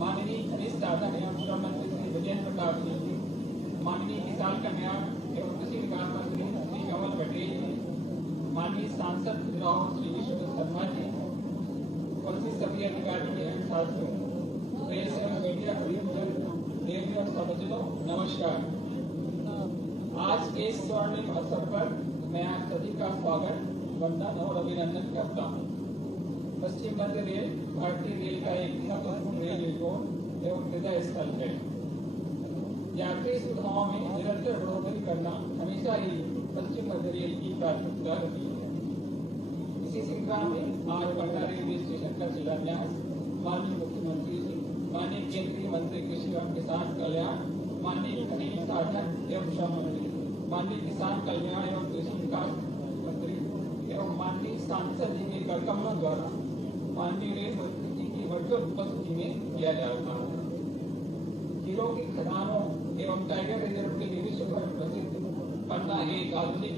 माननीय खनिज साधन एवं श्रम मंत्री श्री विजेंद्र प्रताप सिंह जी, माननीय किसान कल्याण एवं कृषि विकास मंत्री श्री कमल पटेल जी, माननीय सांसद खजुराहो श्री विश्वनाथ शर्मा जी, उपस्थित सभी अधिकारी एवं साथियों, प्रेस एवं मीडिया परिजन, देवी और समझलो, नमस्कार। आज के इस स्वर्णिम अवसर पर मैं आप सभी का स्वागत, वंदन और अभिनंदन करता हूँ। पश्चिम मध्य रेल भारतीय रेल का एक महत्वपूर्ण रेल जोन एवं हृदय स्थल है। यात्री सुविधाओं में निरंतर बढ़ोतरी करना हमेशा ही पश्चिम मध्य रेल की प्राथमिकता रही है। इसी श्रृंखला में आज पटना रेलवे स्टेशन का शिलान्यास माननीय मुख्यमंत्री जी, माननीय केंद्रीय मंत्री कृषि एवं किसान कल्याण, माननीय खनिज साधन एवं श्रम मंत्री, माननीय किसान कल्याण एवं कृषि विकास मंत्री एवं माननीय सांसद जी के करकमलों द्वारा माननीय रेल मंत्री जी की वर्चुअल उपस्थिति में किया जा रहा है। हीरो की खदानों एवं टाइगर रिजर्व के लिए विश्व भर प्रसिद्ध पटना एक आधुनिक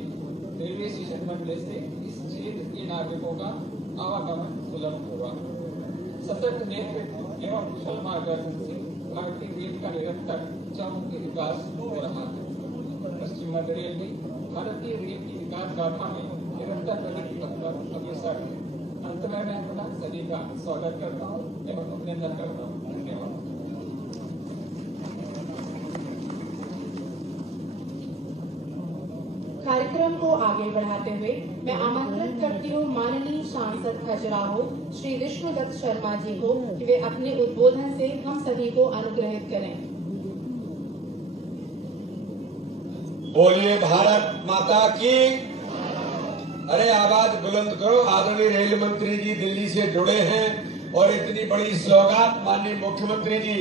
रेलवे स्टेशन बनने से इस क्षेत्र के नागरिकों का आवागमन सुलभ होगा। सतत नेतृत्व एवं कुशल मार्गदर्शन से भारतीय रेल का निरंतर चहुमुखी विकास हो रहा है। पश्चिम मध्य रेल भी भारतीय रेल की विकास गाथा में निरंतर प्रगति पथ पर अग्रसर है। अंत में मैं अपना सभी का स्वागत करता हूँ एवं अभिनंदन करता हूँ। धन्यवाद। कार्यक्रम को आगे बढ़ाते हुए मैं आमंत्रित करती हूँ माननीय सांसद खजुराहो श्री विष्णुदत्त शर्मा जी को कि वे अपने उद्बोधन से हम सभी को अनुग्रहित करें। बोलिए भारत माता की। अरे आवाज बुलंद करो। आदरणीय रेल मंत्री जी दिल्ली से जुड़े हैं और इतनी बड़ी सौगात माननीय मुख्यमंत्री जी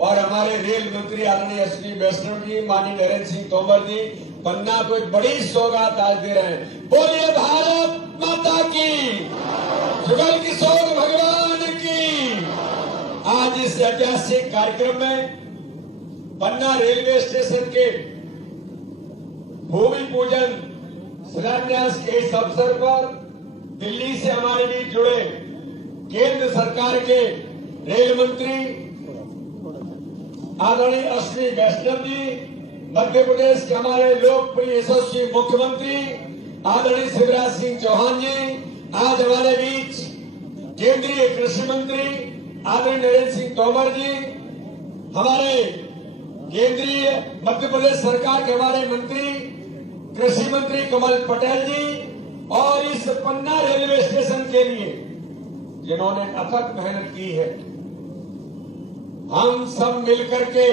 और हमारे रेल मंत्री आदरणीय अश्विनी वैष्णव जी, माननीय नरेंद्र सिंह तोमर जी पन्ना को एक बड़ी सौगात आज दे रहे हैं। बोलिए भारत माता की, जुगल किशोर भगवान की। आज इस ऐतिहासिक कार्यक्रम में पन्ना रेलवे स्टेशन के भूमि पूजन शिलान्यास के इस अवसर पर दिल्ली से हमारे बीच जुड़े केंद्र सरकार के रेल मंत्री आदरणीय अश्विनी वैष्णव जी, मध्य प्रदेश के हमारे लोकप्रिय यशस्वी मुख्यमंत्री आदरणीय शिवराज सिंह चौहान जी, आज हमारे बीच केंद्रीय कृषि मंत्री आदरणीय नरेंद्र सिंह तोमर जी, हमारे केंद्रीय मध्य प्रदेश सरकार के हमारे मंत्री कृषि मंत्री कमल पटेल जी और इस पन्ना रेलवे स्टेशन के लिए जिन्होंने अथक मेहनत की है, हम सब मिलकर के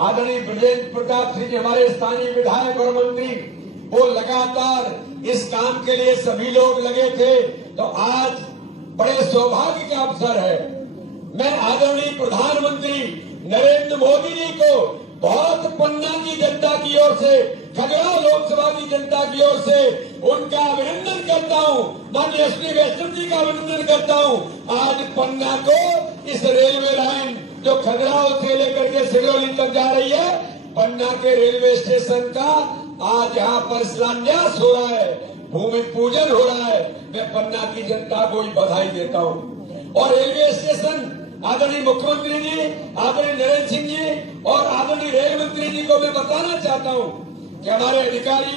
आदरणीय विजेंद्र प्रताप सिंह जी हमारे स्थानीय विधायक और मंत्री, वो लगातार इस काम के लिए सभी लोग लगे थे। तो आज बड़े सौभाग्य का अवसर है। मैं आदरणीय प्रधानमंत्री नरेंद्र मोदी जी को बहुत पन्ना की जनता की ओर से, खजुराहो लोकसभा की जनता की ओर से उनका अभिनंदन करता हूं। माननीय अश्विनी वैष्णव जी का अभिनंदन करता हूं। आज पन्ना को इस रेलवे लाइन जो खजुराहो से लेकर के सिगरौली तक जा रही है, पन्ना के रेलवे स्टेशन का आज यहाँ पर शिलान्यास हो रहा है, भूमि पूजन हो रहा है। मैं पन्ना की जनता को ही बधाई देता हूँ। और रेलवे स्टेशन आदरणीय मुख्यमंत्री जी, आदरणीय नरेंद्र सिंह जी और आदरणीय रेल मंत्री जी को मैं बताना चाहता हूँ कि हमारे अधिकारी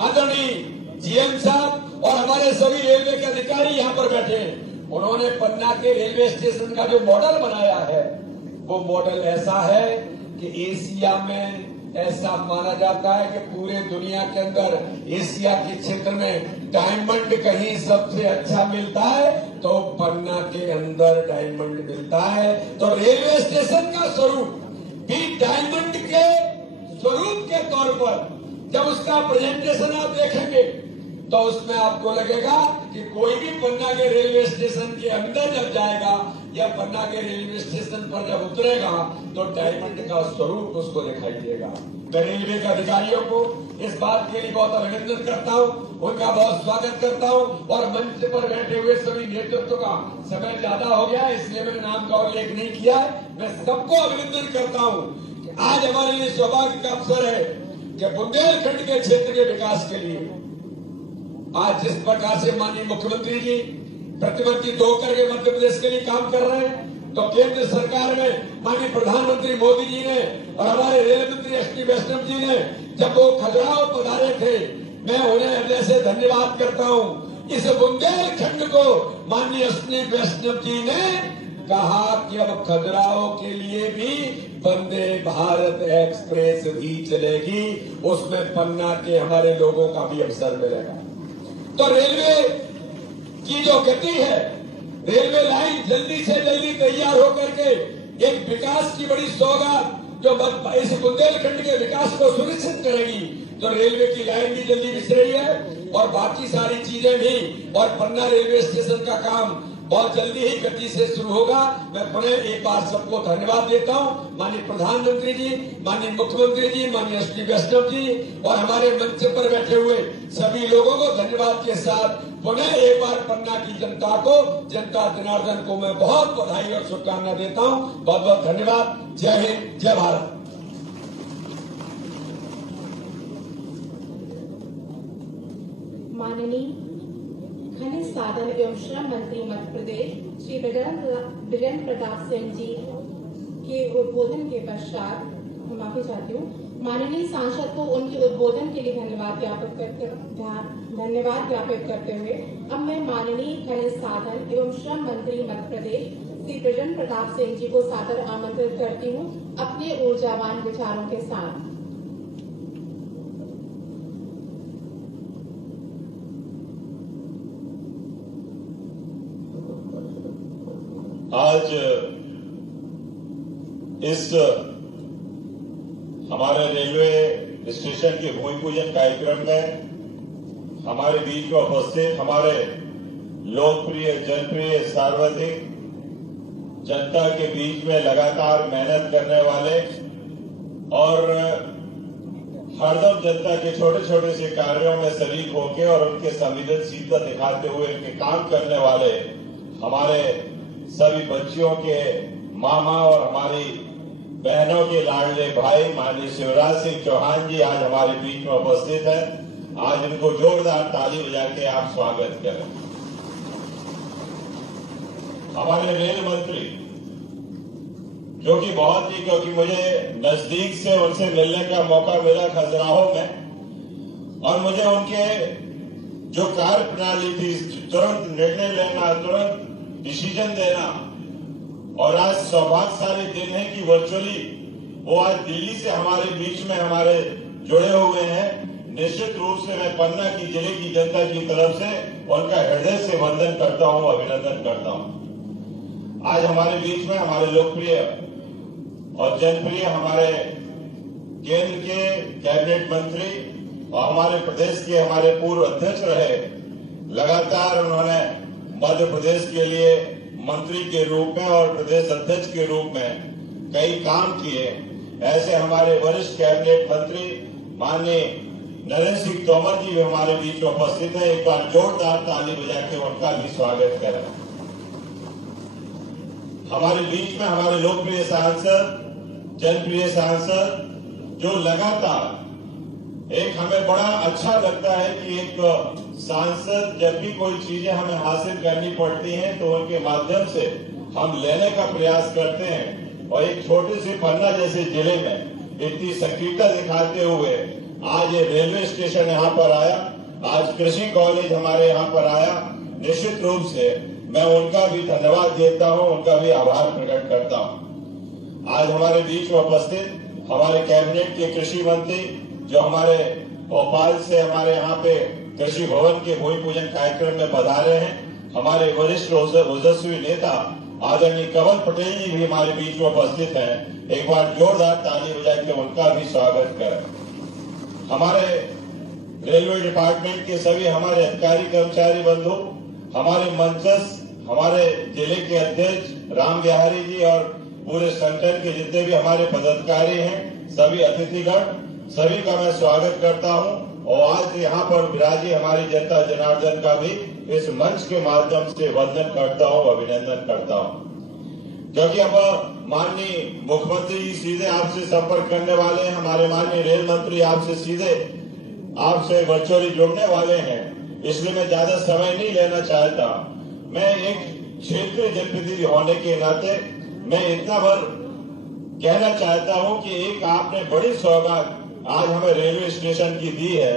आदरणीय जीएम साहब और हमारे सभी रेलवे के अधिकारी यहाँ पर बैठे हैं। उन्होंने पन्ना के रेलवे स्टेशन का जो मॉडल बनाया है, वो मॉडल ऐसा है कि एशिया में ऐसा माना जाता है कि पूरे दुनिया के अंदर एशिया के क्षेत्र में डायमंड कहीं सबसे अच्छा मिलता है तो पन्ना के अंदर डायमंड मिलता है। तो रेलवे स्टेशन का स्वरूप भी डायमंड के स्वरूप के तौर पर जब उसका प्रेजेंटेशन आप देखेंगे तो उसमें आपको लगेगा कि कोई भी पन्ना के रेलवे स्टेशन के अंदर जब जाएगा या पन्ना के रेलवे स्टेशन पर जब उतरेगा तो डायमंड का स्वरूप उसको दिखाई देगा। मैं रेलवे के अधिकारियों को इस बात के लिए बहुत अभिनंदन करता हूँ, उनका बहुत स्वागत करता हूँ। और मंच पर बैठे हुए सभी नेतृत्व का समय ज्यादा हो गया इसलिए मैंने नाम का उल्लेख नहीं किया है। मैं सबको अभिनंदन करता हूँ कि आज हमारे लिए सौभाग्य का अवसर है कि बुंदेलखंड के क्षेत्र के विकास के लिए आज जिस प्रकार से माननीय मुख्यमंत्री जी प्रतिबद्धता होकर के मध्य प्रदेश के लिए काम कर रहे हैं, तो केंद्र सरकार में माननीय प्रधानमंत्री मोदी जी ने और हमारे रेल मंत्री एसटी वैष्णव जी ने जब वो खजुराहो पधारे थे, मैं उन्हें हृदय से धन्यवाद करता हूँ। इस बुंदेलखंड को माननीय एसटी वैष्णव जी ने कहा कि अब खजुराहो के लिए भी वंदे भारत एक्सप्रेस भी चलेगी, उसमें पन्ना के हमारे लोगों का भी अवसर मिलेगा। तो रेलवे की जो गति है, रेलवे लाइन जल्दी से जल्दी तैयार होकर के एक विकास की बड़ी सौगात जो इस बुंदेलखंड के विकास को सुनिश्चित करेगी, तो रेलवे की लाइन भी जल्दी बिछ रही है और बाकी सारी चीजें भी, और पन्ना रेलवे स्टेशन का काम बहुत जल्दी ही गति से शुरू होगा। मैं पुनः एक बार सबको धन्यवाद देता हूं, माननीय प्रधानमंत्री जी, माननीय मुख्यमंत्री जी, माननीय एसटी वैष्णव जी और हमारे मंच पर बैठे हुए सभी लोगों को धन्यवाद के साथ पुनः एक बार पन्ना की जनता को, जनता जनार्दन को मैं बहुत बधाई और शुभकामना देता हूं। बहुत बहुत धन्यवाद। जय हिंद, जय भारत। माननीय खनिज साधन एवं श्रम मंत्री मध्य प्रदेश श्री बिरेंद्र प्रताप सिंह जी के उद्बोधन के पश्चात माफी चाहती हूँ, माननीय सांसद को उनके उद्बोधन के लिए धन्यवाद ज्ञापित करते हुए अब मैं माननीय खनिज साधन एवं श्रम मंत्री मध्य प्रदेश श्री बिरेंद्र प्रताप सिंह जी को सादर आमंत्रित करती हूँ अपने ऊर्जावान विचारों के साथ। आज इस हमारे रेलवे स्टेशन के भूमि पूजन कार्यक्रम में हमारे बीच में उपस्थित हमारे लोकप्रिय, जनप्रिय, सर्वाधिक जनता के बीच में लगातार मेहनत करने वाले और हरदम जनता के छोटे छोटे से कार्यों में शरीक होकर और उनके संवेदनशीलता दिखाते हुए उनके काम करने वाले हमारे सभी बच्चियों के मामा और हमारी बहनों के लाडले भाई माननीय शिवराज सिंह चौहान जी आज हमारे बीच में उपस्थित है। आज इनको जोरदार ताली बजा के आप स्वागत करें। हमारे रेल मंत्री जो कि बहुत ही, क्योंकि मुझे नजदीक से उनसे मिलने का मौका मिला खजुराहो में, और मुझे उनके जो कार्य प्रणाली थी, तुरंत निर्णय लेना, तुरंत डिसीजन देना, और आज सौभाग्यशाली दिन है कि वर्चुअली वो आज दिल्ली से हमारे बीच में हमारे जुड़े हुए हैं। निश्चित रूप से मैं पन्ना की जिले की जनता की तरफ से उनका हृदय से वंदन करता हूं, अभिनंदन करता हूं। आज हमारे बीच में हमारे लोकप्रिय और जनप्रिय हमारे केंद्र के कैबिनेट मंत्री और हमारे प्रदेश के हमारे पूर्व अध्यक्ष रहे। लगातार उन्होंने मध्य प्रदेश के लिए मंत्री के रूप में और प्रदेश अध्यक्ष के रूप में कई काम किए। ऐसे हमारे वरिष्ठ कैबिनेट मंत्री माननीय नरेंद्र सिंह तोमर जी भी हमारे बीच में उपस्थित है। एक बार जोरदार ताली बजा के उनका भी स्वागत करें। हमारे बीच में हमारे लोकप्रिय सांसद, जनप्रिय सांसद, जो लगातार एक हमें बड़ा अच्छा लगता है कि एक सांसद जब भी कोई चीजें हमें हासिल करनी पड़ती हैं तो उनके माध्यम से हम लेने का प्रयास करते हैं, और एक छोटे से पन्ना जैसे जिले में इतनी सक्रियता दिखाते हुए आज ये रेलवे स्टेशन यहाँ पर आया, आज कृषि कॉलेज हमारे यहाँ पर आया। निश्चित रूप से मैं उनका भी धन्यवाद देता हूँ, उनका भी आभार प्रकट करता हूँ। आज हमारे बीच में उपस्थित हमारे कैबिनेट के कृषि मंत्री जो हमारे भोपाल से हमारे यहाँ पे कृषि भवन के भूमि पूजन कार्यक्रम में पधारे हैं, हमारे वरिष्ठ ओजस्वी नेता आदरणीय कमल पटेल जी भी हमारे बीच में उपस्थित हैं। एक बार जोरदार ताली बजा के उनका भी स्वागत करें। हमारे रेलवे डिपार्टमेंट के सभी हमारे अधिकारी कर्मचारी बंधु, हमारे मंचस्थ, हमारे जिले के अध्यक्ष राम बिहारी जी और पूरे संगठन के जितने भी हमारे पदाधिकारी हैं, सभी अतिथिगण, सभी का मैं स्वागत करता हूं। और आज यहाँ पर विराजी हमारी जनता जनार्दन का भी इस मंच के माध्यम से वंदन करता हूँ, अभिनंदन करता हूँ। क्योंकि अब माननीय मुख्यमंत्री जी सीधे आपसे संपर्क करने वाले हैं, हमारे माननीय रेल मंत्री आपसे सीधे आपसे वर्चुअली जुड़ने वाले हैं, इसलिए मैं ज्यादा समय नहीं लेना चाहता। मैं एक क्षेत्रीय जनप्रतिनिधि होने के नाते मैं इतना भर कहना चाहता हूं कि एक आपने बड़ी सौगात आज हमें रेलवे स्टेशन की दी है,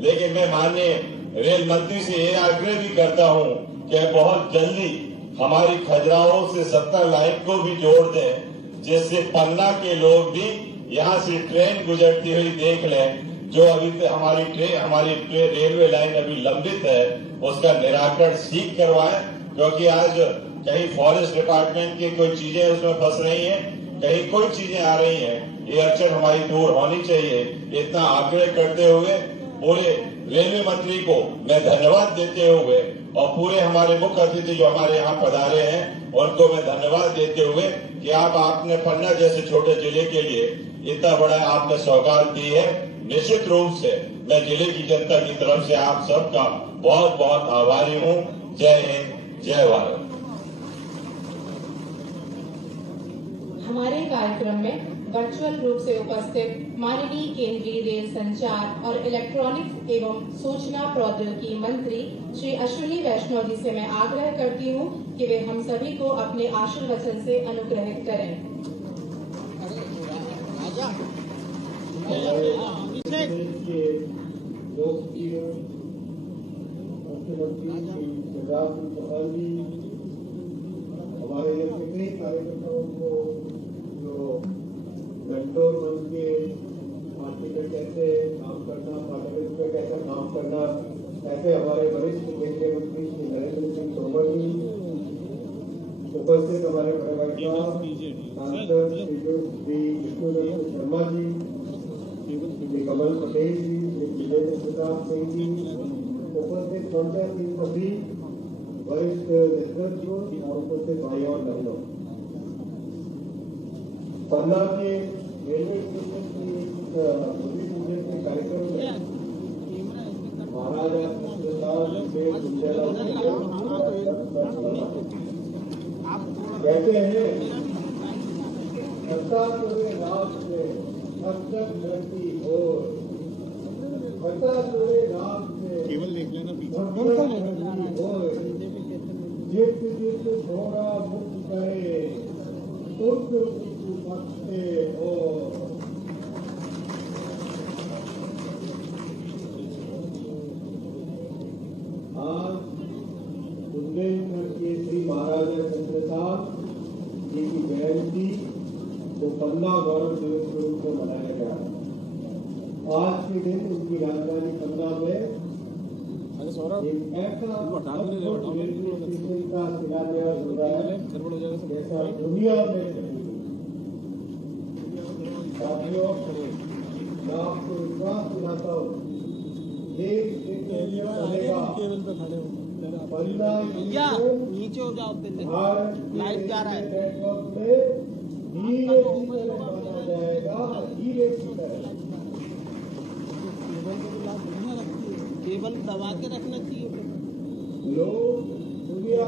लेकिन मैं माननीय रेल मंत्री से ये आग्रह भी करता हूं कि बहुत जल्दी हमारी खजुराहो से 70 लाइन को भी जोड़ दें, जिससे पन्ना के लोग भी यहाँ से ट्रेन गुजरती हुई देख लें। जो अभी तक हमारी रेलवे लाइन अभी लंबित है, उसका निराकरण शीघ्र करवाएं, क्योंकि आज कहीं फॉरेस्ट डिपार्टमेंट की कोई चीजें उसमें फंस रही हैं, कहीं कोई चीजें आ रही हैं, ये अड़चन हमारी दूर होनी चाहिए। इतना आग्रह करते हुए पूरे रेलवे मंत्री को मैं धन्यवाद देते हुए और पूरे हमारे मुख्य अतिथि जो हमारे यहाँ पधारे हैं उनको मैं धन्यवाद देते हुए कि आपने पन्ना जैसे छोटे जिले के लिए इतना बड़ा आपने सौगात दी है। निश्चित रूप से मैं जिले की जनता की तरफ से आप सबका बहुत बहुत आभारी हूँ। जय हिंद, जय भारत। हमारे कार्यक्रम में वर्चुअल रूप से उपस्थित माननीय केंद्रीय रेल संचार और इलेक्ट्रॉनिक्स एवं सूचना प्रौद्योगिकी मंत्री श्री अश्विनी वैष्णव जी से मैं आग्रह करती हूं कि वे हम सभी को अपने आशीर्वचन से अनुग्रहित करें। हमारे जैसे कई कार्यकर्ताओं को जो मेंटोर बन के पार्टी में कैसे काम करना, पार्लियामेंट में कैसे काम करना, ऐसे हमारे वरिष्ठ केंद्रीय मंत्री श्री नरेंद्र सिंह तोमर जी, उपस्थित हमारे बड़े भाई साहब सांसद श्री विष्णुदत्त शर्मा जी, श्री कमल पटेल जी, श्री विजेंद्र प्रताप सिंह जी, उपस्थित पंचायत सिंह सभी वरिष्ठ नेतृत्व और उपस्थित भाई और बहनों, पन्ना के रेलवे स्टेशन की भूमि पूजन के कार्यक्रम में महाराजा कृष्णदास के कहते हैं, सत्ता तुरे राज से हस्तक धरती और सत्ता तुरे राज से केवल देख लेना जित जित थोड़ा मुक्त करे तुर्क भक्ते हो। आज बुंदेलखंड के श्री महाराजा चंद्रसार जी की जयंती को पन्ना गौरव दिवस के रूप में मनाया गया। आज के दिन उनकी राजधानी पन्ना में एक ऐसा रेलवे स्टेशन का शिलान्यास हो रहा है जैसा दुनिया में साथियों, मैं आपको विश्वास दिलाता हूँ, देश चलेगा पन्ना नीचे हो जाओ, भारत लाइट जा रहा है नेटवर्क में धीरे धीरे माना जाएगा, धीरे धीरे केबल दबा के रखना चाहिए। लोग दुनिया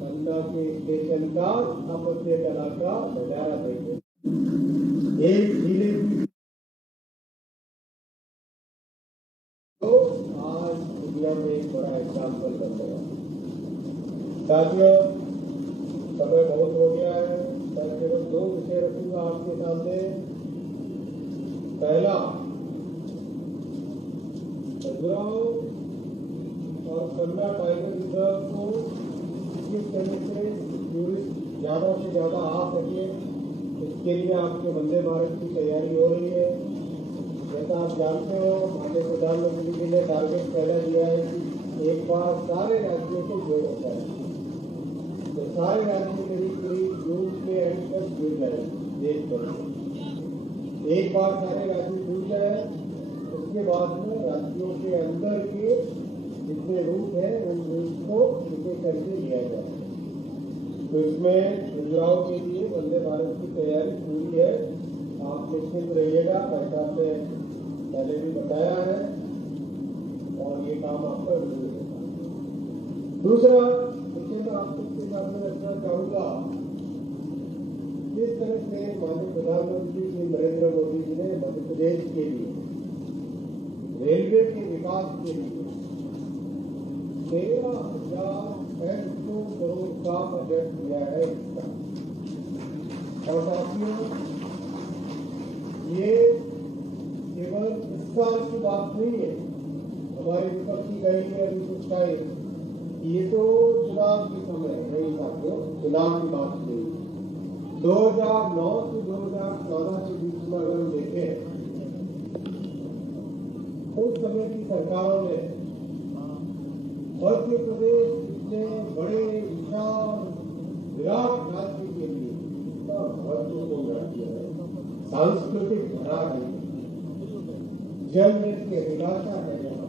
पन्ना के स्टेशन का स्थापत्य कला का नजारा देखें। एक धीरे तो आज दुनिया में एक बड़ा एग्जाम्पल बन गया। साथियों, समय बहुत हो गया है, मैं केवल 2 विषय रखूंगा आपके सामने। पहला, खजुराहो और पन्ना टाइगर रिजर्व को किस तरह से टूरिस्ट ज्यादा से ज्यादा आ सके, इसके लिए आपके वंदे भारत की तैयारी हो रही है। जैसा आप जानते हो, माननीय प्रधानमंत्री जी ने टारगेट पहला दिया है कि एक बार सारे राज्यों को जोड़ा जाए, तो सारे राज्य करीब जून के एंड तक जुड़ जाए देश भर में। एक बार सारे राज्य जुड़ जाए, उसके बाद में राज्यों के अंदर के जितने रूट है उन रूट को इसे करके लिया जाए। तो इसमें खजुराहो के लिए वंदे भारत की तैयारी पूरी है, आप निश्चित रहिएगा। ऐसा आपने पहले भी बताया है और ये काम आपका जरूर है। दूसरा विषय मैं आप सबके सामने रखना चाहूंगा, जिस तरह से माननीय प्रधानमंत्री श्री नरेंद्र मोदी जी ने मध्य प्रदेश के लिए रेलवे के विकास के लिए 13,500 करोड़ का बजट दिया है इसका। और साथियों, ये केवल इस साल की बात नहीं है। हमारे विपक्षी कहेंगे अभी कुछ टाइम, ये तो चुनाव के समय नहीं साथियों, चुनाव की बात नहीं। 2009 से 2014 के बीच में अगर हम देखें, उस समय की सरकारों ने मध्य प्रदेश इतने बड़े विशाल विराट राज्य के लिए इतना महत्वपूर्ण राज्य है, सांस्कृतिक धरा है, जल में की अभिलाषा है, यहाँ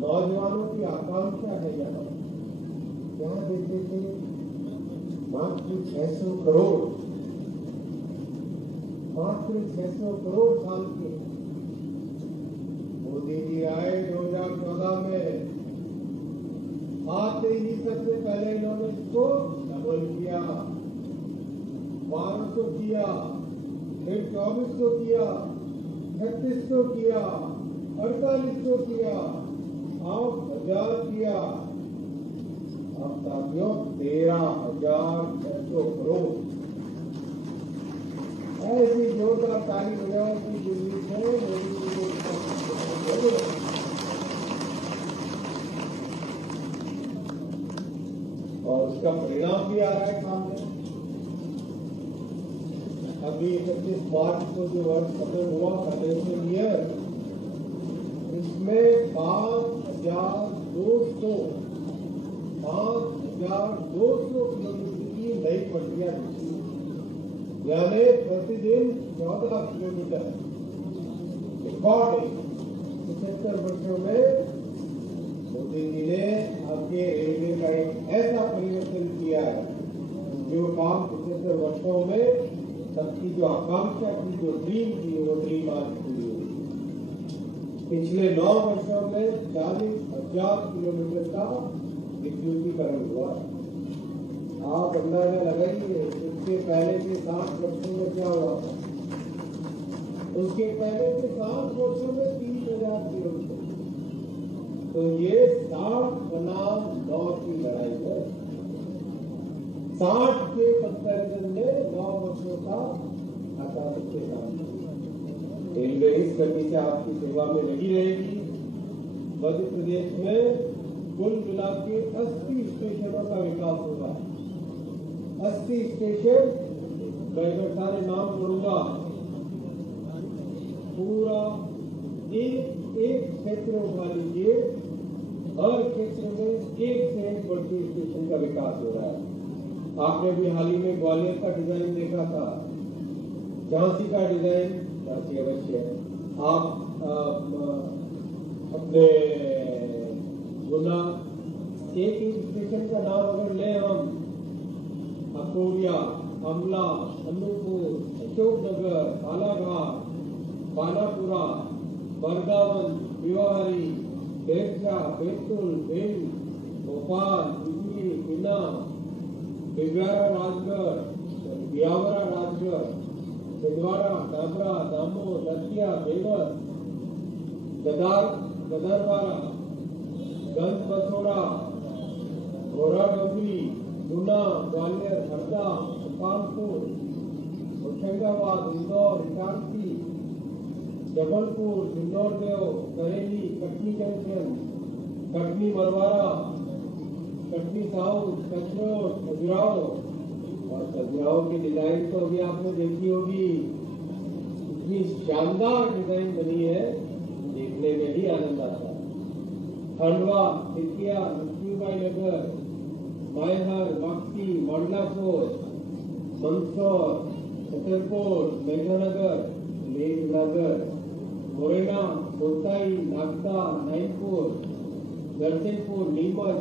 नौजवानों की आकांक्षा है, यहाँ देते थे मात्र 600 करोड़ साल के। मोदी जी आए 2014 में, आते ही सबसे पहले इन्होंने इसको डबल किया, 1200 किया, फिर 2400 किया, 3600 किया, 4800 किया, अब 1000 किया। अब साथियों 13,600 करोड़। ऐसी जोरदार ताली बजाओ की दिल्ली से मोदी जी को और उसका परिणाम भी आ रहा है सामने। अभी 31 मार्च को जो वर्ष खत्म हुआ फाइनेंशियल ईयर, इसमें 5,200 किलोमीटर की नई पटरियां बिछी, यानी प्रतिदिन 14 किलोमीटर। रिकॉर्ड 75 वर्षों में मोदी जी ने आपके रेलवे का एक ऐसा परिवर्तन किया है जो काम 75 वर्षों में सबकी जो आकांक्षा की, जो ड्रीम थी, वो ड्रीम आज पूरी हुई। पिछले 9 वर्षों में 40,000 किलोमीटर का विद्युतीकरण हुआ। आप अंदाजा लगाइए उसके पहले के 60 वर्षों में क्या हुआ था। उसके पहले के 60 वर्षों में 30,000 किलोमीटर। तो ये 60 बनाम 9 की लड़ाई है। 60 के कंपैरिजन में 9 वर्षों का आकाश के सामने। रेलवे इस गति से आपकी सेवा में लगी रहेगी। मध्य प्रदेश में कुल मिला के 80 स्टेशनों का विकास होगा। 80 स्टेशन, मैं अगर सारे नाम करूंगा, पूरा एक क्षेत्र उठा लीजिए, हर क्षेत्र में एक से एक बढ़ती स्टेशन का विकास हो रहा है। आपने भी हाल ही में ग्वालियर का डिजाइन देखा था, झांसी का डिजाइन, झांसी अवश्य है। आप अपने गुना एक स्टेशन का नाम अगर ले हम, अकोरिया, अमला, अनूपपुर, अशोकनगर, बालाघाट, बालापुरा, बरगावन, भिवारी, बेरजा, बैतूल, भिंड, भोपाल, बिजली, बिना, बिगारा, राजगढ़, ब्यावरा, राजगढ़, छिंदवाड़ा, डाबरा, दामोह, दतिया, बेवर, गदरवारा, गंज बसोड़ा, गोराडोबी, गुना, ग्वालियर, हरदा, गोपालपुर, होशंगाबाद, इंदौर, इटारसी, जबलपुर, इंदौर देव, बरेली, कटनी जंक्शन, कटनी मरवाड़ा, कटनी साउथ, कचरोड, खजुराहो। और खजुराहो की डिजाइन तो अभी आपने देखी होगी, इतनी शानदार डिजाइन बनी है, देखने में ही आनंद आता है। खंडवा, सिकिया, लक्ष्मीबाई नगर, मायहर, वापसी, मंडलापुर, मंदसौर, छतरपुर, मेघानगर, लेकनगर, मोरेना, कोटाई, नागदा, नाइनपुर, नरसिंहपुर, नीमच,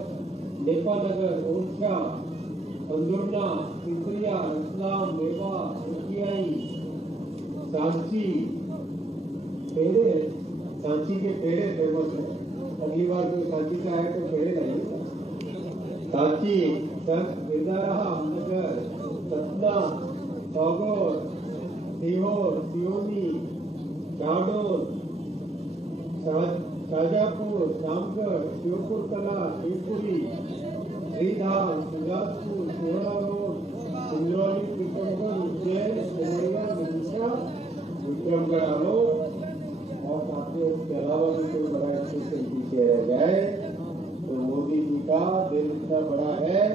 नेपानगर, ओरछा, अंदुरना, पिपरिया, रतलाम, मेवा, उकियाई, सांची, पेड़े, सांची के पेड़े फेमस है। अगली बार कोई सांची का आए तो पेड़े लाइएगा। सांची, विदारहा, नगर, सतना, सागौर, सीहोर, सियोनी, शहडोल, शाजापुर, रामगढ़, शिवपुर कला, शिवपुरी, श्रीधाम, बिलासपुर, सोहरा रोड, सिंगरौली, टीकमगढ़, उज्जैन, सिमरिया, विदिशा, विक्रमगढ़ आलोक और साथियों इसके अलावा भी कोई बड़ा स्टेशन पीछे रह जाए तो मोदी जी का दिल इतना बड़ा है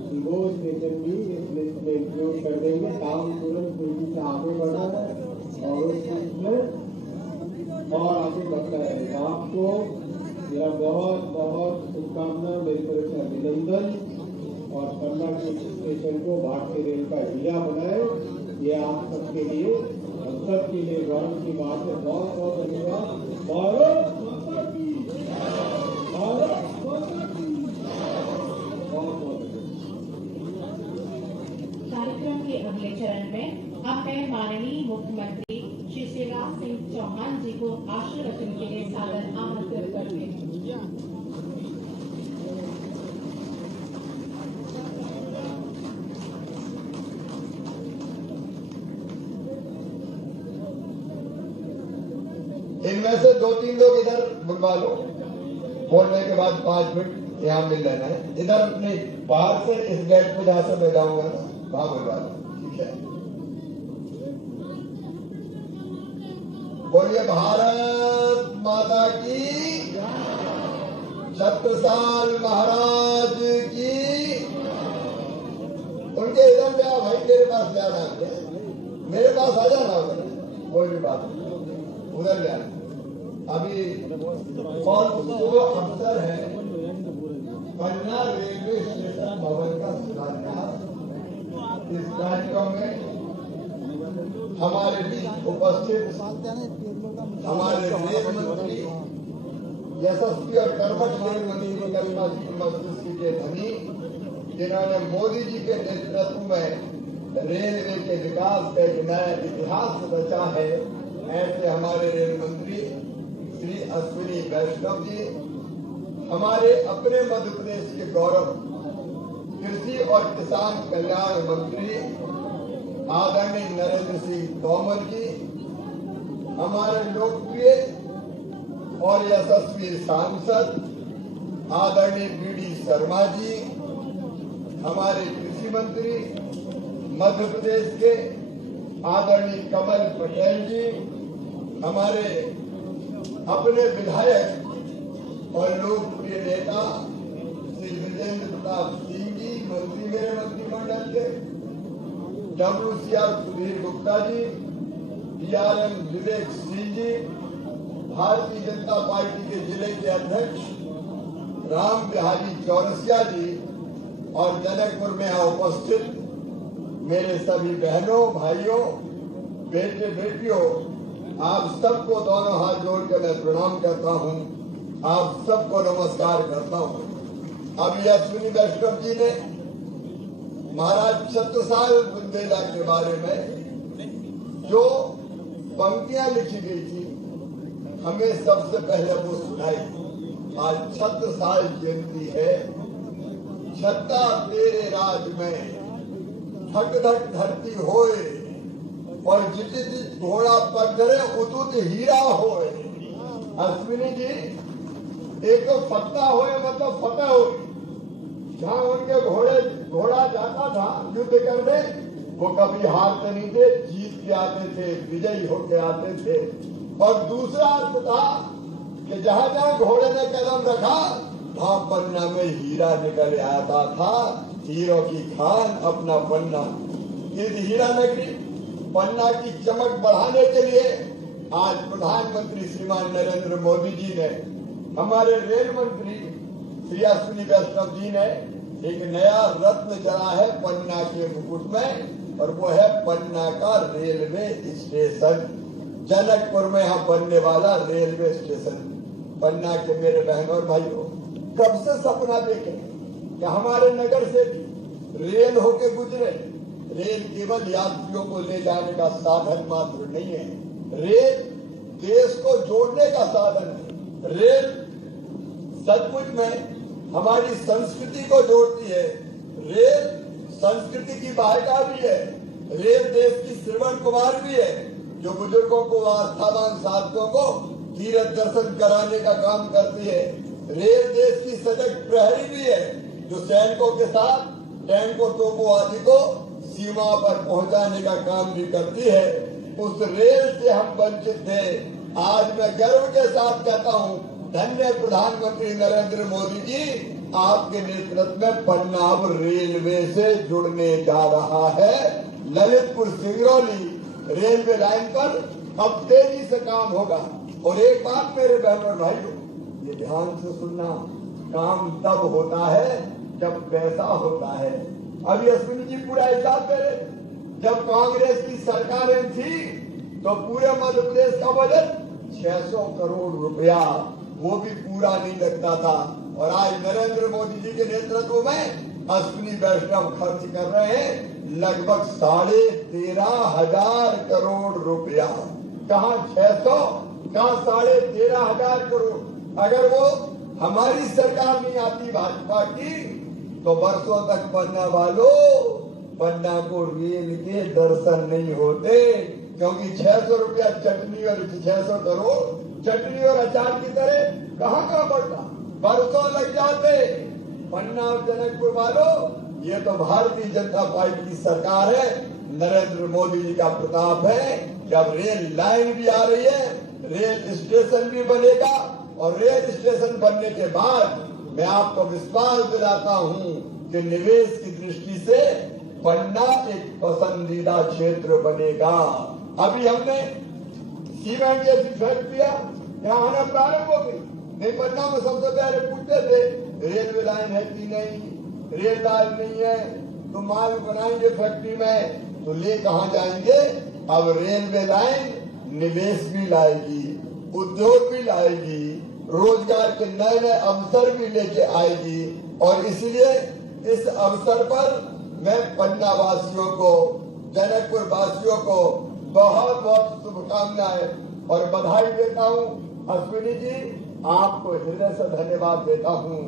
कि वो स्टेशन भी इस लिस्ट में इंक्लूड कर देंगे। काम तुरंत तेजी से आगे बढ़ा है और उस लिस्ट में और आगे बढ़ता रहेगा। आपको मेरा बहुत बहुत शुभकामना, मेरी तरफ से अभिनंदन और पन्ना के स्टेशन को भारतीय रेल का हीरा बनाए, ये आप सबके लिए हम सबके लिए गौरव की बात है। बहुत बहुत धन्यवाद। भारत माता की, भारत माता की। बहुत बहुत कार्यक्रम के अगले चरण में अब मैं माननीय मुख्यमंत्री श्री शिवराज सिंह चौहान जी को आशीर्वचन के लिए सादर आमंत्रित करते हैं। इनमें से 2-3 लोग इधर बुलवा लो, बोलने के बाद 5 मिनट यहाँ मिल लेना है। इधर अपने बाहर से इस गेट पे जहाँ से मैं जाऊंगा ना वहां बुलवा लो, ठीक है। बोलिए भारत माता की, छत्रसाल महाराज की। उनके इधर में आओ भाई, मेरे पास जाना है, मेरे पास आ जाना उधर, कोई भी बात नहीं, उधर जाना। अभी कौन जो अफसर है पन्ना रेलवे स्टेशन भवन का शिलान्यास इस कार्यक्रम में हमारे बीच उपस्थित हमारे रेल मंत्री, यशस्वी और कर्मठ रेल मंत्री करिमा मस्जिद के धनी, जिन्होंने मोदी जी के नेतृत्व में रेलवे के विकास का एक नया इतिहास रचा है, ऐसे हमारे रेल मंत्री श्री अश्विनी वैष्णव जी, हमारे अपने मध्य प्रदेश के गौरव कृषि और किसान कल्याण मंत्री आदरणीय नरेंद्र सिंह तोमर जी, हमारे लोकप्रिय और यशस्वी सांसद आदरणीय बीडी शर्मा जी, हमारे कृषि मंत्री मध्य प्रदेश के आदरणीय कमल पटेल जी, हमारे अपने विधायक और लोकप्रिय नेता श्री विजेंद्र प्रताप सिंह जी, मंत्री मेरे मंत्रिमंडल के, WCR Sudhir Gupta ji, DRM Vivek Singh ji, Bharatiya Janata party के जिले के अध्यक्ष राम बिहारी चौरसिया जी और जनकपुर में यहाँ उपस्थित मेरे सभी बहनों भाइयों बेटे बेटियों, आप सबको दोनों हाथ जोड़ के मैं प्रणाम करता हूँ, आप सबको नमस्कार करता हूँ। अभी अश्विनी वैष्णव जी ने महाराज छत्रसाल बुंदेला के बारे में जो पंक्तियां लिखी गई थी, हमें सबसे पहले वो सुनाई। आज छत्रसाल जयंती है। छत्ता तेरे राज में धक धक धरती होए और जित जित घोड़ा पकड़े उतुत हीरा होए। अश्विनी जी, एक तो फत्ता होए मतलब फतेह हो, जहाँ उनके घोड़ा जाता था युद्ध करने, वो कभी हारते नहीं थे, जीत के आते थे, विजयी होके आते थे। और दूसरा अर्थ था कि जहाँ जहाँ घोड़े ने कदम रखा वहाँ पन्ना में हीरा निकल आता था। हीरो की खान अपना पन्ना। इस हीरा नगरी पन्ना की चमक बढ़ाने के लिए आज प्रधानमंत्री श्रीमान नरेंद्र मोदी जी ने, हमारे रेल मंत्री श्री अश्विनी वैष्णव जी ने एक नया रत्न चढ़ा है पन्ना के मुकुट में, और वो है पन्ना का रेलवे स्टेशन। जनकपुर में यहाँ बनने वाला रेलवे स्टेशन। पन्ना के मेरे बहनों और भाइयों, कब से सपना देखे कि हमारे नगर से रेल होके गुजरे। रेल केवल यात्रियों को ले जाने का साधन मात्र नहीं है, रेल देश को जोड़ने का साधन है। रेल सचमुच में हमारी संस्कृति को जोड़ती है। रेल संस्कृति की वाहिका भी है। रेल देश की श्रवण कुमार भी है, जो बुजुर्गों को, आस्थावान साधकों को तीर्थ दर्शन कराने का काम करती है। रेल देश की सजग प्रहरी भी है, जो सैनिकों के साथ टैंकों, तोपों आदि को सीमा पर पहुंचाने का काम भी करती है। उस रेल से हम वंचित थे। आज मैं गर्व के साथ कहता हूं, धन्य प्रधानमंत्री नरेंद्र मोदी जी, आपके नेतृत्व में पन्ना अब रेलवे से जुड़ने जा रहा है। ललितपुर सिंगरौली रेलवे लाइन पर अब तेजी से काम होगा। और एक बात मेरे बहनों और भाइयों, ये ध्यान से सुनना, काम तब होता है जब पैसा होता है। अभी अश्विनी जी पूरा हिसाब करें, जब कांग्रेस की सरकारें थी तो पूरे मध्य प्रदेश का बजट 600 करोड़ रुपया, वो भी पूरा नहीं लगता था। और आज नरेंद्र मोदी जी के नेतृत्व में अश्विनी वैष्णव खर्च कर रहे हैं लगभग 13,500 करोड़ रुपया। कहाँ 600, कहाँ 13,500 करोड़। अगर वो हमारी सरकार नहीं आती भाजपा की, तो वर्षों तक पन्ना वालों, पन्ना को रेल के दर्शन नहीं होते, क्योंकि 600 रुपया चटनी और 600 करोड़ चटनी और अचार की तरह कहाँ बढ़ता, वर्षों लग जाते। पन्ना और जनकपुर वालों, ये तो भारतीय जनता पार्टी की सरकार है, नरेंद्र मोदी जी का प्रताप है। जब रेल लाइन भी आ रही है, रेल स्टेशन भी बनेगा, और रेल स्टेशन बनने के बाद मैं आपको विश्वास दिलाता हूं कि निवेश की दृष्टि से पन्ना एक पसंदीदा क्षेत्र बनेगा। अभी हमने सीमेंट जैसी फैक्ट्रियां यहाँ आना प्रारंभ हो गई। नहीं, पन्ना में सबसे पहले पूछते थे रेलवे लाइन है कि नहीं, रेल लाइन नहीं है तो माल बनाएंगे फैक्ट्री में तो ले कहाँ जाएंगे। अब रेलवे लाइन निवेश भी लाएगी, उद्योग भी लाएगी, रोजगार के नए नए अवसर भी लेके आएगी। और इसलिए इस अवसर पर मैं पन्ना वासियों को, जनकपुर वासियों को बहुत बहुत शुभकामनाएं और बधाई देता हूं। अश्विनी जी, आपको हृदय से धन्यवाद देता हूं।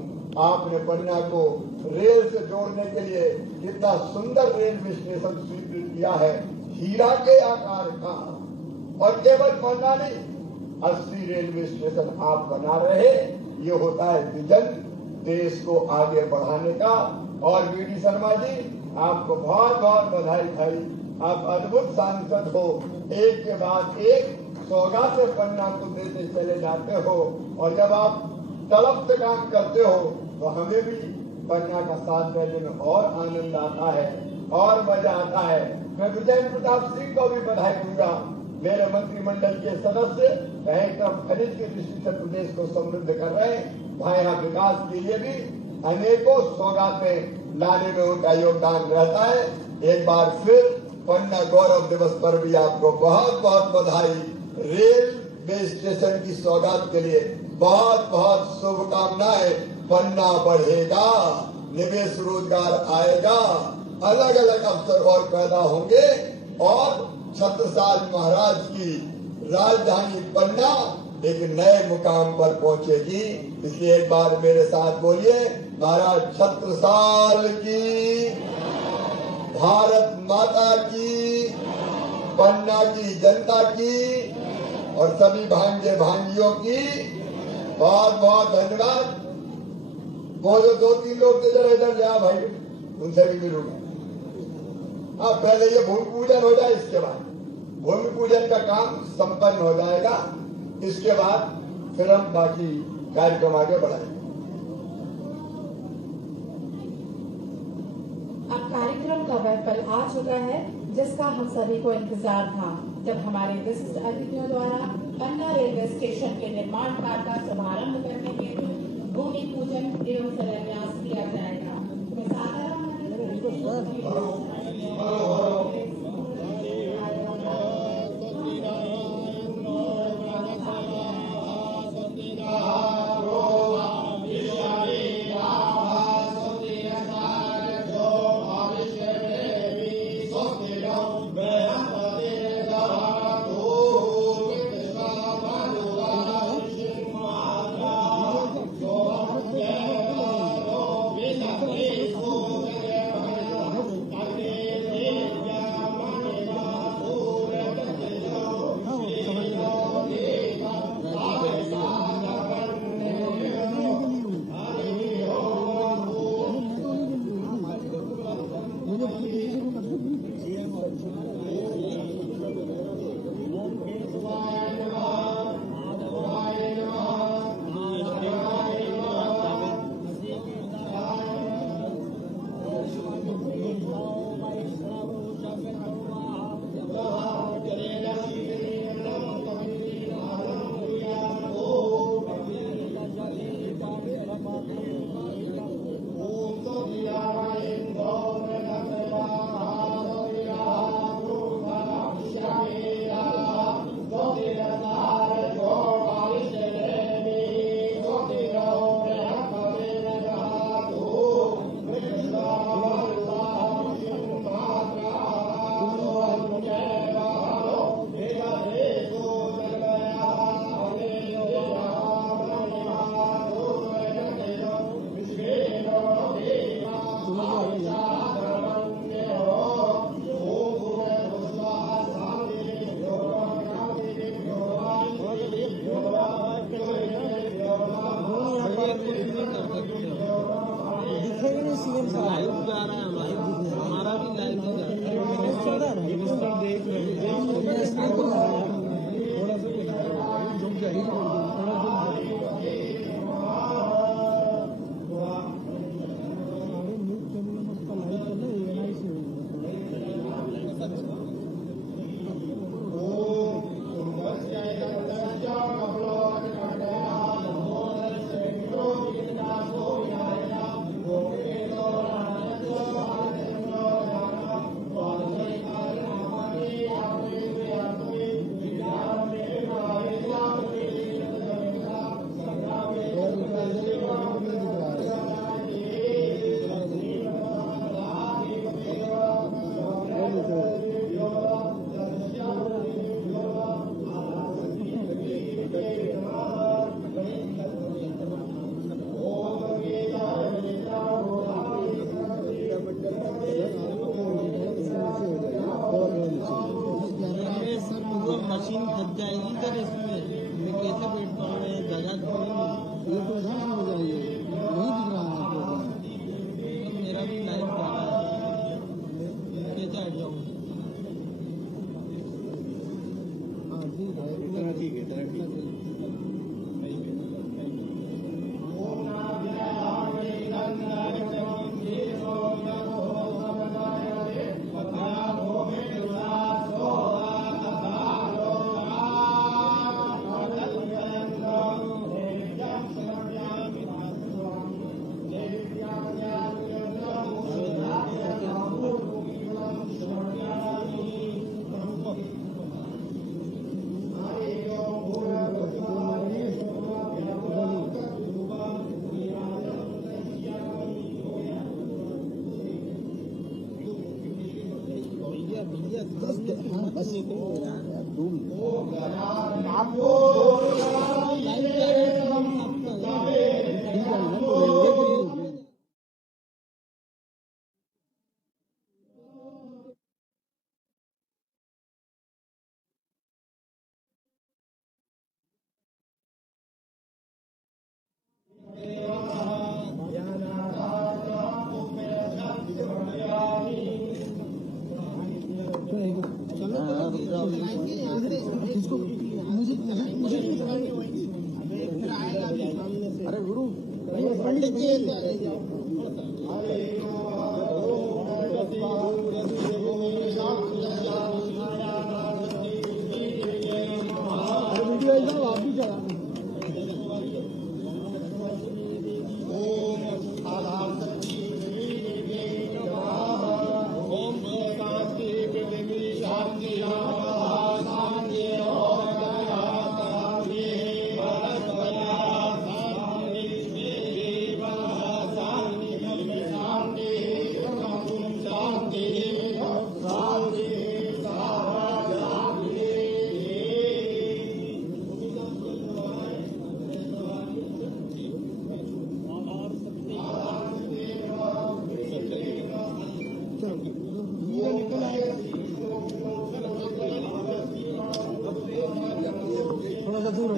आपने पन्ना को रेल से जोड़ने के लिए इतना सुंदर रेलवे स्टेशन स्वीकृत किया है, हीरा के आकार का। और केवल पन्ना नहीं, 80 रेलवे स्टेशन आप बना रहे, ये होता है विजन देश को आगे बढ़ाने का। और वीडी शर्मा जी, आपको बहुत बहुत बधाई भाई, आप अद्भुत सांसद हो, एक के बाद एक सौगातें पन्ना को देते चले जाते हो। और जब आप तलब से काम करते हो तो हमें भी पन्ना का साथ देने में और आनंद आता है और मजा आता है। मैं विजय प्रताप सिंह को भी बधाई दूंगा, मेरे मंत्रिमंडल के सदस्य एक तरफ खनिज की दृष्टि से प्रदेश को समृद्ध कर रहे हैं, वहाँ यहाँ विकास के लिए भी अनेकों सौगातें लाने में उनका योगदान रहता है। एक बार फिर पन्ना गौरव दिवस पर भी आपको बहुत बहुत बधाई। रेलवे स्टेशन की सौगात के लिए बहुत बहुत शुभकामनाएं। पन्ना बढ़ेगा, निवेश रोजगार आएगा, अलग अलग अवसर और पैदा होंगे और छत्रसाल महाराज की राजधानी पन्ना एक नए मुकाम पर पहुंचेगी। इसलिए एक बार मेरे साथ बोलिए, महाराज छत्रसाल की, भारत माता की, पन्ना की जनता की और सभी भांजे भांजियों की बहुत बहुत धन्यवाद। वो जो 2-3 लोग जरा इधर ले आ भाई, उनसे भी मिलूंगा। अब पहले ये भूमि पूजन हो जाए, इसके बाद भूमि पूजन का काम संपन्न हो जाएगा, इसके बाद फिर हम बाकी कार्यक्रम आगे बढ़ाएंगे। अब कार्यक्रम का वह पल आ चुका है जिसका हम सभी को इंतजार था, जब हमारे विशिष्ट अतिथियों द्वारा पन्ना रेलवे स्टेशन के निर्माण कार्य का शुभारंभ करने के लिए भूमि पूजन एवं शिलान्यास किया जाएगा। मैं साधारण लाइव जा रहा है हमारा भी लाइव ही जा रहा है। मिनिस्टर देख रहे हैं थोड़ा सा झुक जाइए थोड़ा झुक मशीन फंस जाएगी सर इसमें मैं कैसे बैठ पाऊंगा जगह ये तो ध्यान हो जाइए नहीं दिख रहा है आपको मेरा भी लाइव जा रहा है कैसे हट जाऊँ हाँ ठीक है ठीक है अरे गुरु पंडित जी वीडियो एकदम आप भी चला थोड़ा सा दूर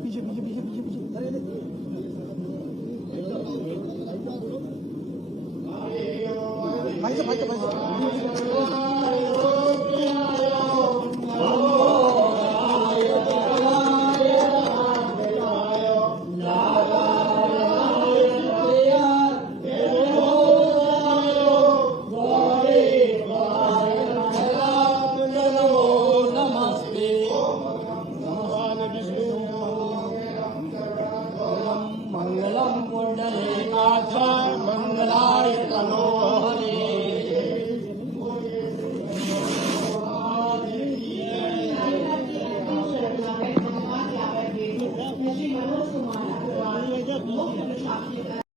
पीछे पीछे पीछे पीछे पीछे भाई भाई भाई मंगलाय तनो मुख्य प्रशासनिक